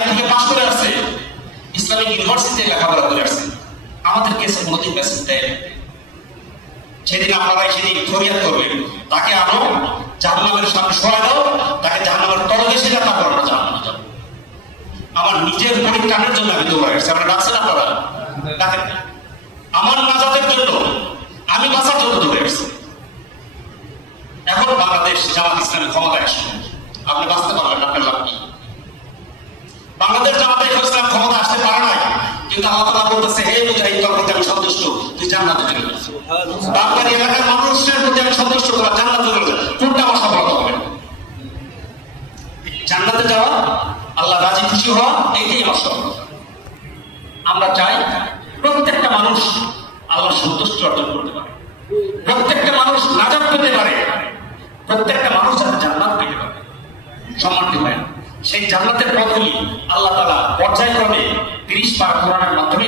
বাইরে থেকে পাশ করে আসছে, ইসলামিক ইউনিভার্সিটিতে লেখাপড়া করে আসছে, আমাদের কেসে কোনোদিন মেসেজ দেয়। সেদিন আপনারা সেদিন ফরিয়াদ করবেন, তাকে আনো জাহান্নামের সামনে সরাই দাও, তাকে জাহান্নামের তলদেশে যাতা করো না, জাহান্নামে যাবো। আমার নিজের পরিত্রাণের জন্য আমি দৌড়াই আসছি। আমরা ডাকছেন আপনারা, ডাকেন। আমার নাজাতের জন্য, আমি বাঁচার জন্য দৌড়ে আসছি। এখন বাংলাদেশ জামাত ইসলামী ক্ষমতায় আসছে, আপনি বাঁচতে পারলেন, আপনার লাভ কি? বাংলাদেশ জামাতে ইসলাম ক্ষমতা আসতে পারে নাই, কিন্তু আল্লাহ তাআলা বলতেছে, হে মুজাহিদ, তোর প্রতি আমি সন্তুষ্ট, তুই জান্নাতে চলে যা। বাংলার এলাকার মানুষের প্রতি আমি সন্তুষ্ট, তোরা জান্নাতে চলে যা। কোনটা আমার সফলতা হবে? জান্নাতে যাওয়া, আল্লাহ রাজি খুশি হওয়া, এটাই আমার সফলতা। আমরা চাই প্রত্যেকটা মানুষ আল্লাহ সন্তুষ্ট অর্জন করতে পারে, প্রত্যেকটা মানুষ নাজাত পেতে পারে, প্রত্যেকটা মানুষ যাতে জান্নাত পেতে পারে। সম্মানিত হয়, সেই জান্নাতের পথগুলি আল্লাহ তাআলা পর্যায়ক্রমে 30 পারা কোরআনের মাধ্যমে